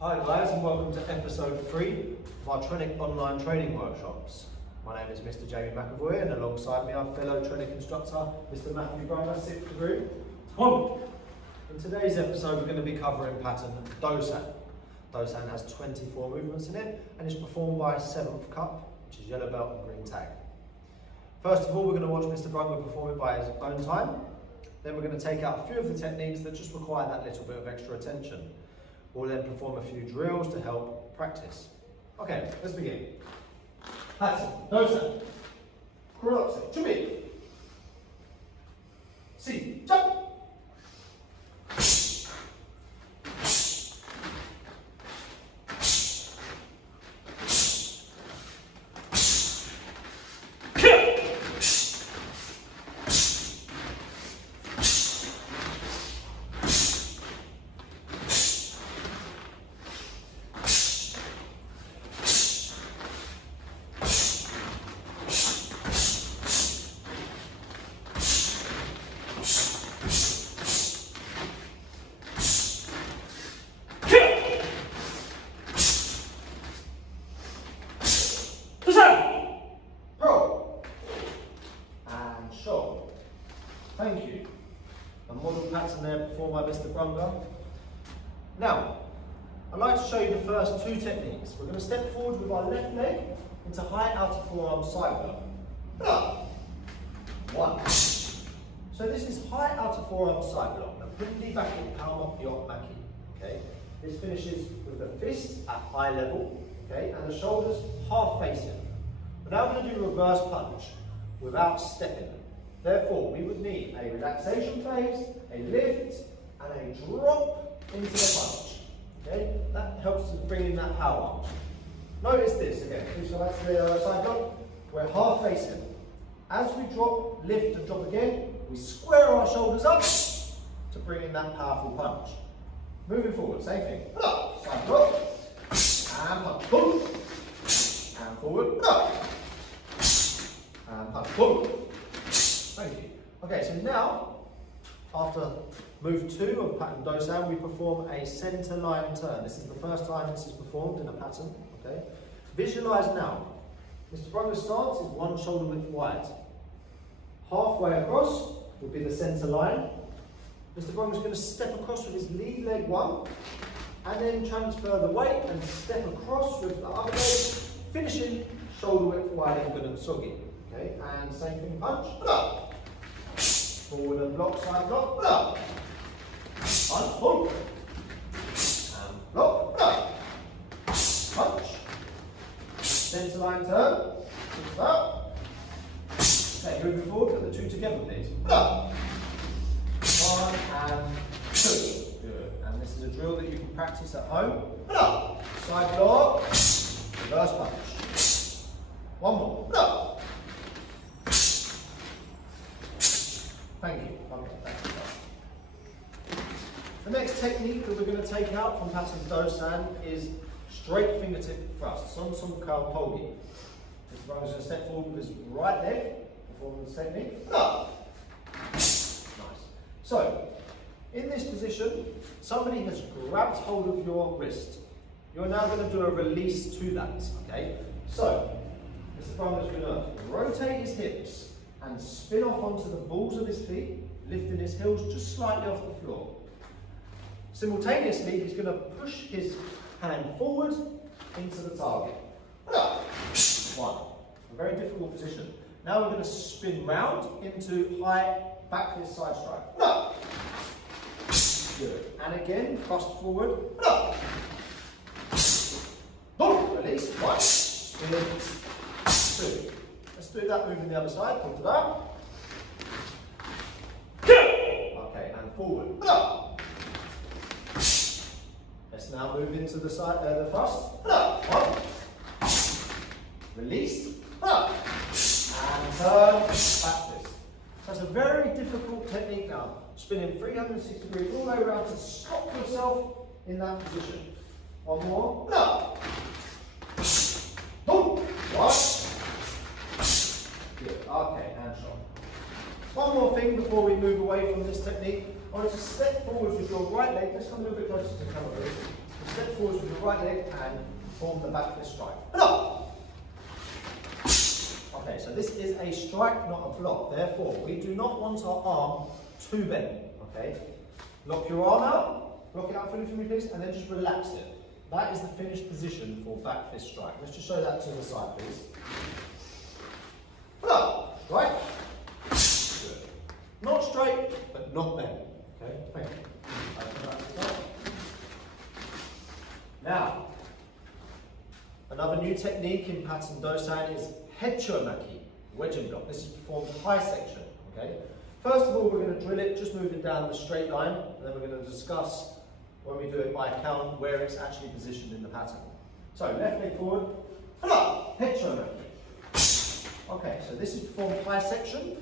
Hi guys, and welcome to episode 3 of our Trenic online training workshops. My name is Mr. Jamie McAvoy, and alongside me our fellow Trenic instructor, Mr. Matthew Brunner, 6th degree. In today's episode we're going to be covering pattern Dosan. Dosan has 24 movements in it and is performed by 7th cup, which is yellow belt and green tag. First of all, we're going to watch Mr. Brunner perform it by his own time. Then we're going to take out a few of the techniques that just require that little bit of extra attention. We'll then perform a few drills to help practice. Okay, let's begin. Pattern, Dosan. Kurotse, Chumi. Si, jump. Thank you. A model pattern there performed by Mr. Brunner. Now, I'd like to show you the first two techniques. We're going to step forward with our left leg into high outer forearm side block. 1. So this is high outer forearm side block. Now pindi baki palma yok maki. Okay. This finishes with the fist at eye level. Okay, and the shoulders half facing. We're now going to do reverse punch without stepping. Therefore, we would need a relaxation phase, a lift, and a drop into the punch. Okay, that helps to bring in that power. Notice this again. Please go back to the side block. We're half facing. As we drop, lift, and drop again, we square our shoulders up to bring in that powerful punch. Moving forward, same thing. Side block, and punch, boom, and forward, and punch, boom. Thank you. Okay, so now, after move 2 of pattern Dosan, we perform a centre line turn. This is the first time this is performed in a pattern. Okay. Visualise now. Mr. Brunner's stance is one shoulder width wide. Halfway across will be the centre line. Mr. Brunner's going to step across with his lead leg 1, and then transfer the weight and step across with the other leg, finishing shoulder width wide in Gunansogi. Okay, and same thing, punch. Forward and block, side block, punch, hold, and block, punch, centre line turn, okay, moving forward, put the two together please, 1 and 2, good, and this is a drill that you can practice at home, side block, reverse punch, 1 more, thank you. Okay, thank you. The next technique that we're going to take out from pattern Dosan is straight fingertip thrusts, Sonsum Kautogi. Mr. Brunner's going to step forward with his right leg, perform this technique. Nice. So, in this position, somebody has grabbed hold of your wrist. You're now going to do a release to that, okay? So, Mr. Brunner's going to rotate his hips and spin off onto the balls of his feet, lifting his heels just slightly off the floor. Simultaneously, he's going to push his hand forward into the target. 1. A very difficult position. Now we're going to spin round into high back fist side strike. Good. And again, thrust forward. Boom! Release. 1. Spin. 2. Let's do that move on the other side. Come to that. Okay, and forward. Let's now move into the side, the thrust. 1. Release. And turn back fist. So it's a very difficult technique now. Spinning 360 degrees all the way around to stop yourself in that position. 1 more. Boom. 1. Good. Okay, hand shot. One more thing before we move away from this technique. I want you to step forward with your right leg. Just come a little bit closer to the camera. You step forward with your right leg and form the back fist strike. Up. Okay, so this is a strike, not a block. Therefore, we do not want our arm too bent. Okay, lock your arm out, block it out fully for me, please, and then just relax it. That is the finished position for back fist strike. Let's just show that to the side, please. Up. Right. Good. Not straight, but not bent. Okay, thank you. Now, another new technique in pattern Dosan is Hechomaki, wedging block. This is performed high section. Okay. First of all, we're going to drill it, just moving down the straight line, and then we're going to discuss when we do it by count where it's actually positioned in the pattern. So left leg forward, Hechomaki. Okay, so this is performed high section,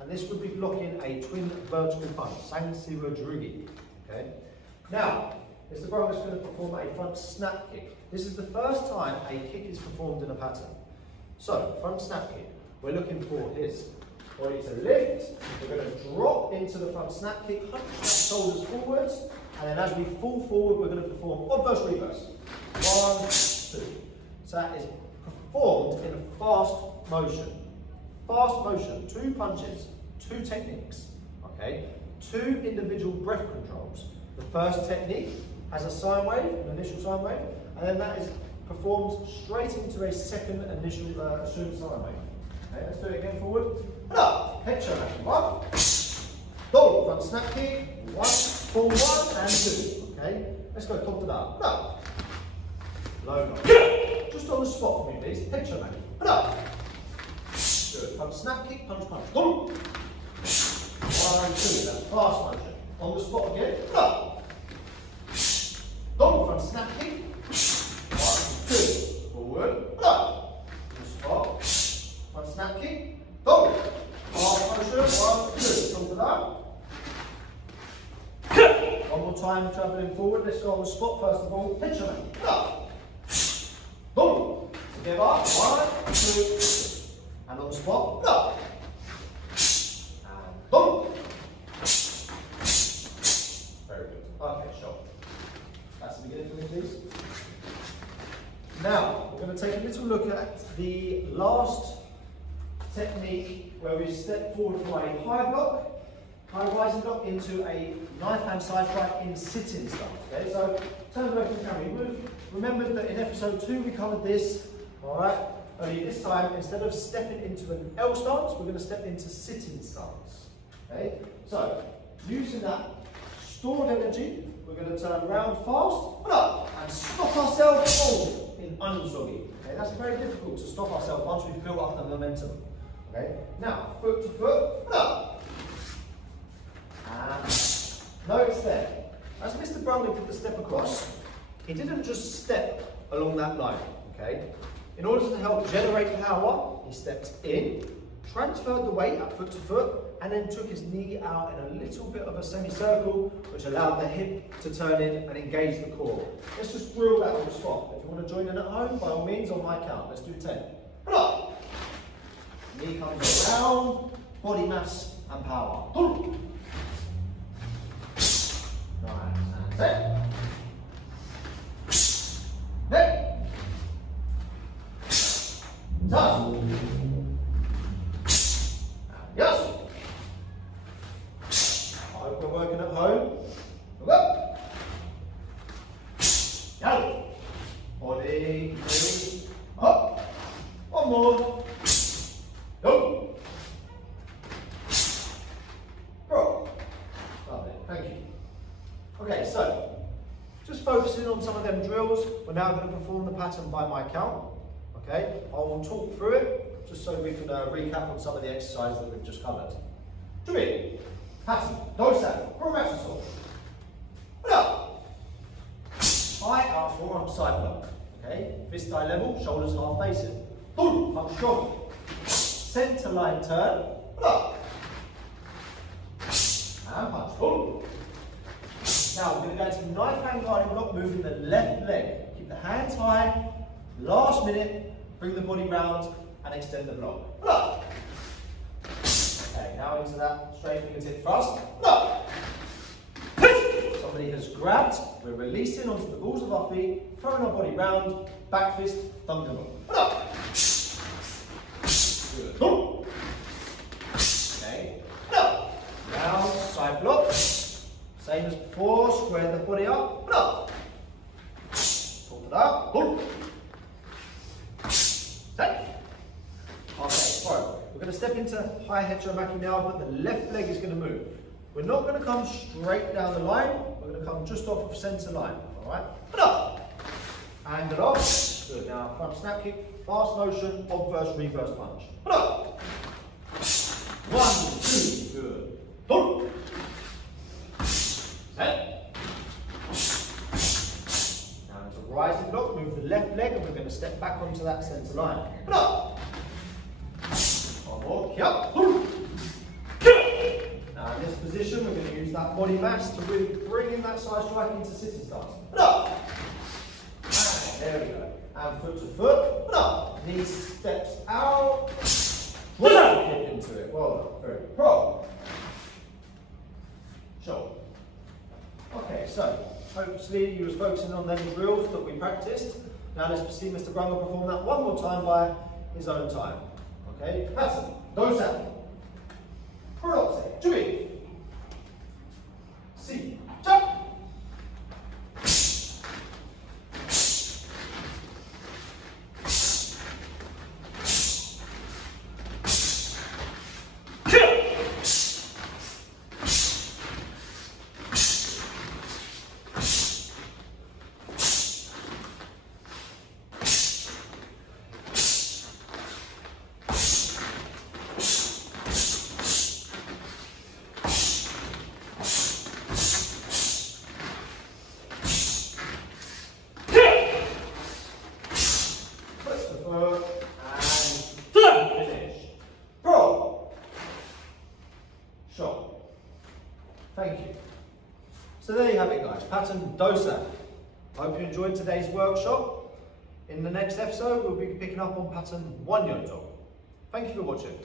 and this would be blocking a twin vertical punch, Sansirojrugi. Okay. Now, Mr. Brown is going to perform a front snap kick. This is the first time a kick is performed in a pattern. So, front snap kick, we're looking for his body to lift, we're going to drop into the front snap kick, hunch that shoulders forwards, and then as we fall forward, we're going to perform obverse reverse. 1, 2. So that is performed in a fast motion. Fast motion, 2 punches, 2 techniques, okay? 2 individual breath controls. The first technique has a sine wave, an initial sine wave, and then that is performed straight into a second initial assumed sine wave. Okay, let's do it again forward. Up, head shoulder, 1, double front snap kick, 1, full 1 and 2. Okay, let's go top to down. Up, low block. Just on the spot for me, please. Head shoulder, up. Good. Front snap kick, punch, punch. 1, 2. That's fast motion. On the spot again. Up. Double front snap kick. 1, 2. Forward. Up. On the spot. Front snap kick. Double. Half motion. 1, 2. Come to that. One more time, travelling forward. Let's go on the spot first of all. Head shoulder. Up. Double. Together. 1, 2. And on the spot, up. And boom. Very good. Okay, sure. That's the beginning for me, please. Now, we're going to take a little look at the last technique where we step forward from a high block, high rising block, into a knife hand side strike in sitting stance. Okay, so turn away from the camera. Remember that in episode 2 we covered this, alright? Only this time, instead of stepping into an L stance, we're going to step into sitting stance. Okay? So, using that stored energy, we're going to turn around fast, up, and stop ourselves forward in unzogi. Okay? That's very difficult to stop ourselves once we've built up the momentum. Okay? Now, foot to foot, up. And notice there, as Mr. Brumley did the step across, he didn't just step along that line. Okay? In order to help generate power, he stepped in, transferred the weight up foot to foot, and then took his knee out in a little bit of a semicircle, which allowed the hip to turn in and engage the core. Let's just drill that on the spot. If you want to join in at home, by all means, on my count. Let's do 10. Knee comes around, body mass and power. Nice, and 10. Next. Tough. Yes. I hope we're working at home. Look up. Down. Body, knee, up. One more. Go. Drop. Lovely. Thank you. Okay, so just focusing on some of them drills. We're now going to perform the pattern by my count. Okay, I will talk through it just so we can recap on some of the exercises that we've just covered. Jubi, pattern, Dosan, Promaxisol. Up. High out forearm side block. Okay, fist eye level, shoulders half facing. Boom, up strong. Centre line turn. Up. And punch. Boom. Now we're going to go into knife hand guarding block, moving the left leg. Keep the hands high. Last minute, bring the body round and extend the block. Up. Okay, now into that straight fingertip thrust. Up. So Everybody has grabbed, we're releasing onto the balls of our feet, throwing our body round, back fist, thumb jump. Up. Good. Okay. Up. Down, side block. Same as before, square the body up. Up. Pull it up. Pull. Okay, so we're going to step into high heteromaki now, but the left leg is going to move. We're not going to come straight down the line, we're going to come just off of centre line, alright? Up! Angle off. Good, now front snap kick, fast motion, obverse reverse punch. Up! 1, 2, good. Pull! Set. Now it's a rising block, move the left leg and we're going to step back onto that centre line. Up! One more, up, pull! Now in this position, we're going to use that body mass to really bring in that side strike into sitting stance. Up! And there we go. And foot to foot. Up! Knee steps out. Kick into it. Well done. Very good. Pro. Sure. Okay, so hopefully you was focusing on them drills that we practiced. Now let's see Mr. Brunga perform that one more time by his own time. Okay, pattern, dosa, kurotse, jubi, si, jump. Thank you. So there you have it guys, pattern dosa. I hope you enjoyed today's workshop. In the next episode we'll be picking up on pattern one yoto. Thank you for watching.